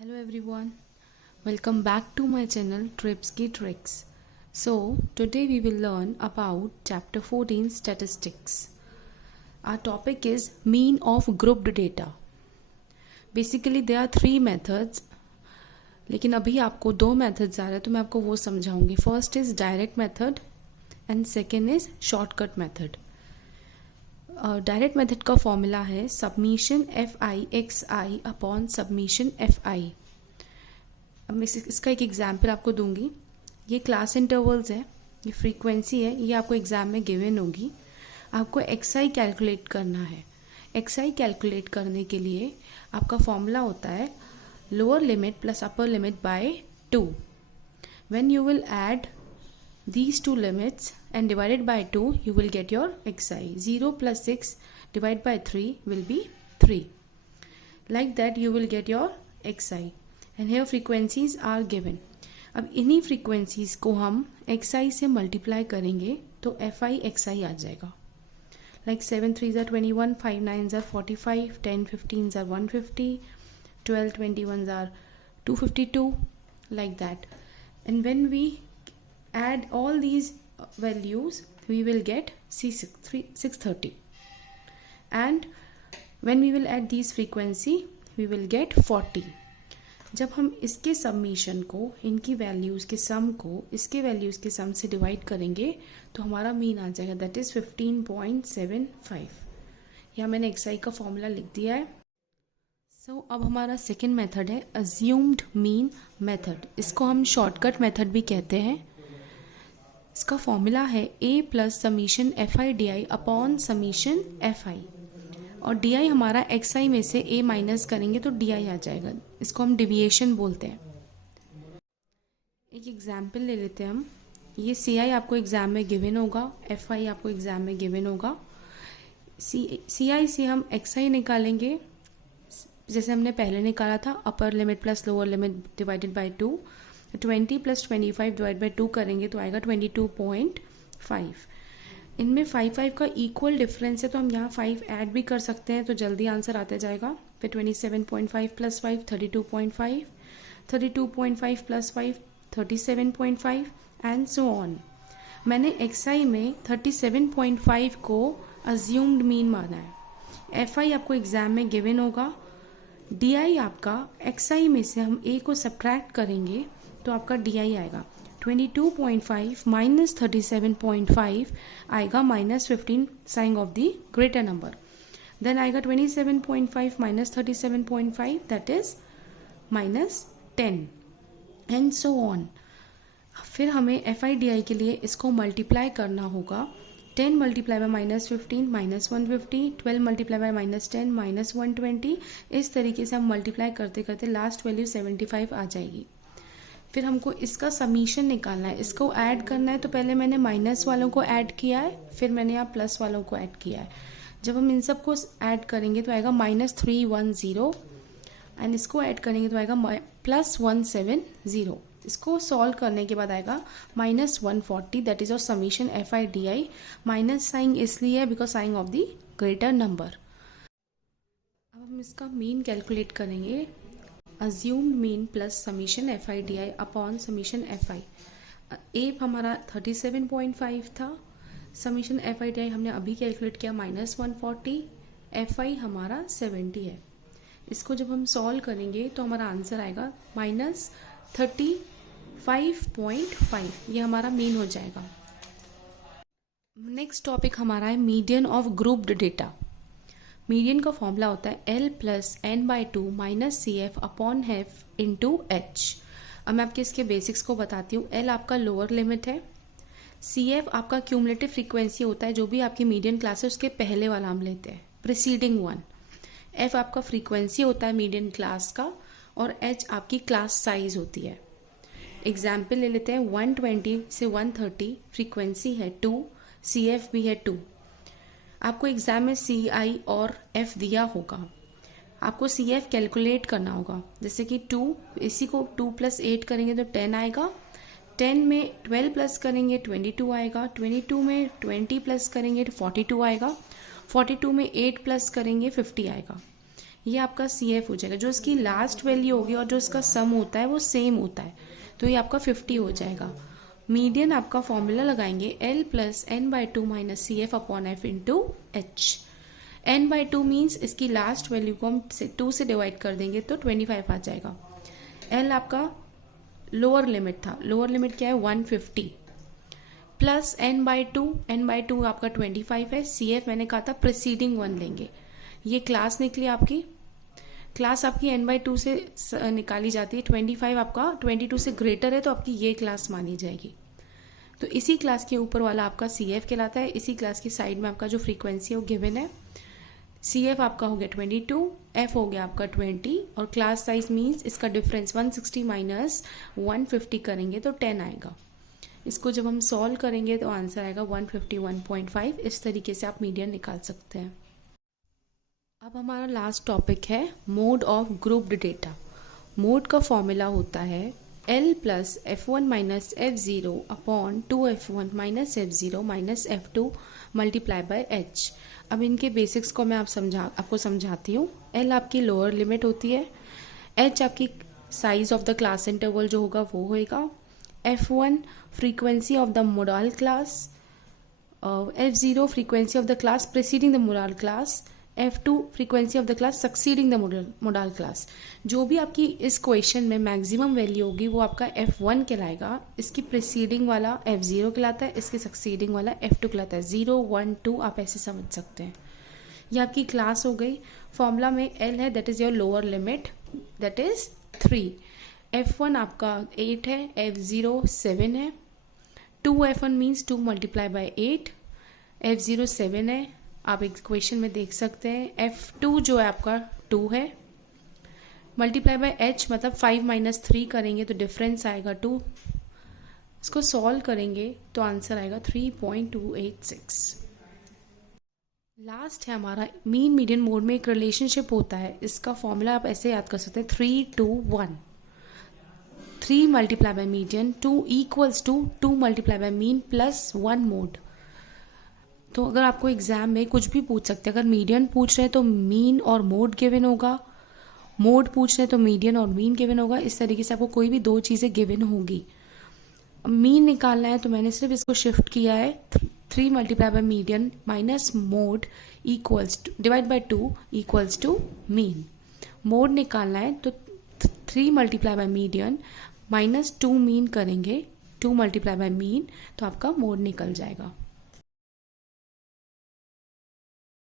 Hello everyone, welcome back to my channel Trips Ki Tricks. So today we will learn about chapter 14 statistics. Our topic is mean of grouped data. Basically there are three methods, लेकिन अभी आपको दो methods आ रहे हैं तो मैं आपको वो समझाऊंगी. First is direct method and second is shortcut method. Direct method का फॉर्मूला है submission F I x I upon submission F I. अब मैं इसका एक एग्जाम्पल आपको दूंगी. ये क्लास इंटरवल्स है, ये फ्रीक्वेंसी है, ये आपको एग्जाम में गिवन होगी. आपको एक्स आई कैलकुलेट करना है. एक्स आई कैलकुलेट करने के लिए आपका फॉर्मूला होता है lower limit plus upper limit by 2. When you will add these two limits and divided by 2 you will get your xi. 0 plus 6 divided by 3 will be 3. Like that you will get your xi and here frequencies are given. अब इन्हीं frequencies को हम xi से multiply करेंगे तो fi xi आ जाएगा. Like 7 3s are 21, 5 9s are 45, 10 15s are 150, 12 21s are 252, like that. And when we add all these values we will get 630 and when we will add these frequency we will get 40. जब हम इसके submission को इनकी values के सम को इसके values के सम से डिवाइड करेंगे तो हमारा मीन आ जाएगा, दैट इज़ 15.75. यहाँ मैंने एक्स आई का फॉर्मूला लिख दिया है. सो अब हमारा सेकेंड मेथड है अज्यूम्ड मीन मेथड. इसको हम शॉर्टकट मेथड भी कहते हैं. इसका फॉर्मूला है a plus summation f i d i upon summation f आई और डी आई हमारा एक्स आई में से a माइनस करेंगे तो डी आई आ जाएगा. इसको हम डिविएशन बोलते हैं. एक एग्जाम्पल ले लेते हैं हम. ये सी आई आपको एग्जाम में गिवन होगा, एफ आई आपको एग्जाम में गिवन होगा. सी आई से हम एक्स आई निकालेंगे जैसे हमने पहले निकाला था, upper limit plus lower limit divided by 2. 20 plus 25 divide by 2 करेंगे तो आएगा 22.5. इनमें 5 का इक्वल डिफरेंस है तो हम यहाँ 5 ऐड भी कर सकते हैं तो जल्दी आंसर आता जाएगा. फिर 27.5 plus 5 32.5, 32.5 plus 5 37.5 and so on. मैंने एक्स आई में 37.5 को अज्यूम्ड मीन माना है. एफ आई आपको एग्जाम में गिवन होगा. डी आई आपका एक्स आई में से हम ए को सब्ट्रैक्ट करेंगे तो आपका डी आई आएगा 22.5 माइनस 37.5 आएगा minus 15 sign of the greater number. Then आएगा 27.5 minus 37.5 that is minus 10 and so on. फिर हमें एफ आई डी आई के लिए इसको मल्टीप्लाई करना होगा. 10 multiply by minus 15 minus 150, 12 multiply by minus 10 minus 120. इस तरीके से हम मल्टीप्लाई करते करते लास्ट वैल्यू 75 आ जाएगी. फिर हमको इसका समीशन निकालना है, इसको ऐड करना है. तो पहले मैंने माइनस वालों को ऐड किया है, फिर मैंने यहाँ प्लस वालों को ऐड किया है. जब हम इन सब को ऐड करेंगे तो आएगा -310 एंड इसको ऐड करेंगे तो आएगा +170. इसको सॉल्व करने के बाद आएगा -140. दैट इज और summation f i d i. Minus sign इसलिए है because sign of the greater number. अब हम इसका मीन कैलकुलेट करेंगे. Assumed mean plus summation f i d i upon summation f i. A हमारा 37.5 था, summation f i d i हमने अभी कैलकुलेट किया -140, एफ आई हमारा 70 है. इसको जब हम सॉल्व करेंगे तो हमारा आंसर आएगा -35.5. ये हमारा मीन हो जाएगा. नेक्स्ट टॉपिक हमारा है median of grouped data. Median का फॉर्मूला होता है L plus N by 2 minus C F upon F into H. अब मैं आपके इसके बेसिक्स को बताती हूँ. L आपका लोअर लिमिट है, सी एफ आपका क्यूमुलेटिव फ्रीक्वेंसी होता है जो भी आपकी मीडियन क्लास है उसके पहले वाला हम लेते हैं, प्रीसीडिंग वन. एफ आपका फ्रीक्वेंसी होता है मीडियन क्लास का और एच आपकी क्लास साइज होती है. एग्जाम्पल ले लेते हैं. 120 से 130 फ्रीक्वेंसी है 2, सी एफ भी है 2. आपको एग्जाम में सी आई और एफ दिया होगा, आपको सी एफ कैलकुलेट करना होगा. जैसे कि 2, इसी को 2 प्लस 8 करेंगे तो 10 आएगा. 10 में 12 प्लस करेंगे 22 आएगा. 22 में 20 प्लस करेंगे तो 42 आएगा. 42 में 8 प्लस करेंगे 50 आएगा. ये आपका CF हो जाएगा। जो इसकी लास्ट वैल्यू होगी और जो इसका सम होता है वो सेम होता है, तो ये आपका 50 हो जाएगा। मीडियन आपका फॉर्मूला लगाएंगे L plus n/2 minus CF upon F into H। n/2 means इसकी लास्ट वैल्यू को हम 2 से डिवाइड कर देंगे तो 25 आ जाएगा। L आपका लोअर लिमिट था, लोअर लिमिट क्या है 150 प्लस n/2 आपका 25 है। CF मैंने कहा था प्रीसीडिंग वन लेंगे। ये क्लास निकली आपकी, क्लास आपकी n/2 से निकाली जाती है। 25 आपका 22 से ग्रेटर है तो आपकी ये क्लास मानी जाएगी। तो इसी क्लास के ऊपर वाला आपका CF कहलाता है। इसी क्लास की साइड में आपका जो फ्रीक्वेंसी है वो गिवन है। CF आपका हो गया 22, F हो गया आपका 20 और क्लास साइज मीन्स इसका डिफरेंस 160 माइनस 150 करेंगे तो 10 आएगा। इसको जब हम सॉल्व करेंगे तो आंसर आएगा 151.5। इस तरीके से आप मीडियन निकाल सकते हैं। अब हमारा लास्ट टॉपिक है mode of grouped data. Mode का फॉर्मूला होता है L plus F1 minus F0 upon 2F1 minus F0 minus F2 multiply by H। अब इनके बेसिक्स को मैं आपको समझाती हूँ। L आपकी लोअर लिमिट होती है, H आपकी size of the class interval जो होगा वो होएगा, F1 frequency of the modal class, F0 frequency of the class preceding the modal class, F2 frequency of the class succeeding the modal class. जो भी आपकी इस क्वेश्चन में मैक्सिमम वैल्यू होगी वो आपका F1 कहलाएगा। इसकी प्रीसीडिंग वाला F0 कहलाता है, इसके सक्सीडिंग वाला F2 कहलाता है। 0, 1, 2 आप ऐसे समझ सकते हैं। ये आपकी क्लास हो गई। फॉर्मूला में L है, that is your lower limit, that is 3। F1 आपका 8 है, F0 7 है, 2F1 means 2 multiply by 8, F0 7 है। आप एक क्वेश्चन में देख सकते हैं। F2 जो है आपका 2 है, मल्टीप्लाई बाय H मतलब 5 माइनस 3 करेंगे तो डिफरेंस आएगा 2। इसको सॉल्व करेंगे तो आंसर आएगा 3.286। लास्ट है हमारा मीन मीडियन मोड में एक रिलेशनशिप होता है। इसका फॉर्मूला आप ऐसे याद कर सकते हैं 3, 2, 1। 3 multiply by median 2 equals to 2 multiply by mean plus 1 mode. तो अगर आपको एग्जाम में कुछ भी पूछ सकते हैं, अगर मीडियन पूछ रहे हैं तो मीन और मोड गिवन होगा, मोड पूछ रहे हैं तो मीडियन और मीन गिवन होगा। इस तरीके से आपको कोई भी दो चीज़ें गिवन होगी। मीन निकालना है तो मैंने सिर्फ इसको शिफ्ट किया है 3 multiply by median minus mode equals to divide by 2 equals to mean. Mode निकालना है तो 3 multiply by median minus 2 mean करेंगे, 2 मल्टीप्लाई बाय मीन, तो आपका मोड निकल जाएगा।